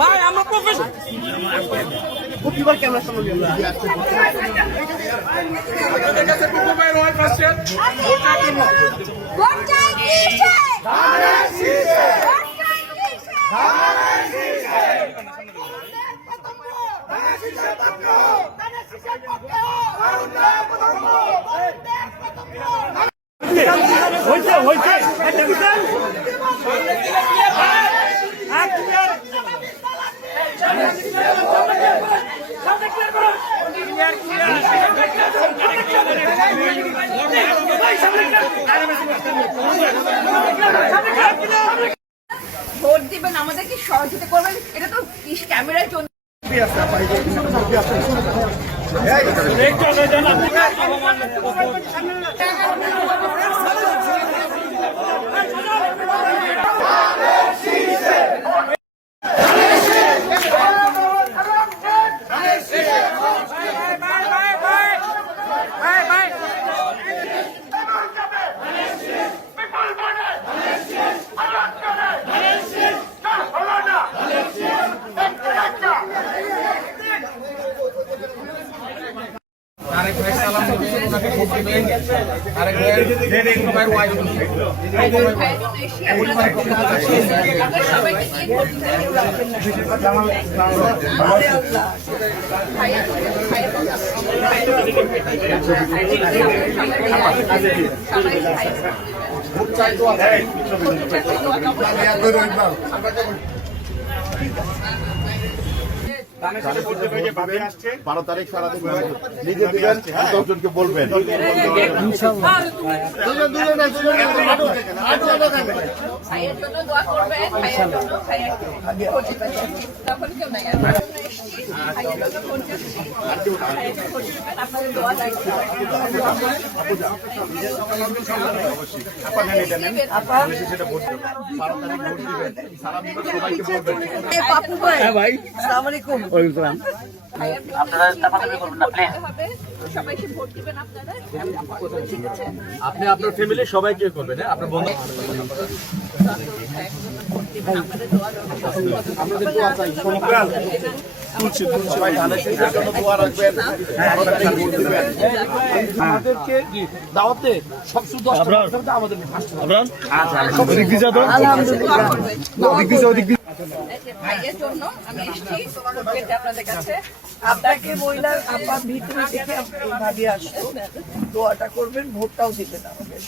ভাই আমরা প্রফেশনাল প্রতিবার ক্যামেরার সামনে আপনাদের কাছে প্রোফাইল হয় পাচ্ছেন ভোট চাই কিসে ধানের শীষে ভোট চাই কিসে ধানের শীষে ধানের শীষে পক্ষ ধানের শীষে পক্ষ ধানের পক্ষ হইছে হইছে এটা বিশাল ভোট দিবেন আমাদেরকে সহযোগিতা করবেন এটা তো ক্যামেরার জন্য বারো তারিখ সারাদিন নিজে দিবেন 10 জনকে বলবেন আপনি আপনার ফ্যামিলি সবাইকে করবেন আপনার বন্ধু আমাদেরকে দাওয়াতে সব শুধু আমাদের ভাইয়ের জন্য আমি এসেছি আপনাদের কাছে আপনাকে মহিলার আপনার ভিতরে থেকে ভাবি আসতো দোয়াটা করবেন ভোটটাও দিবেন আমাদের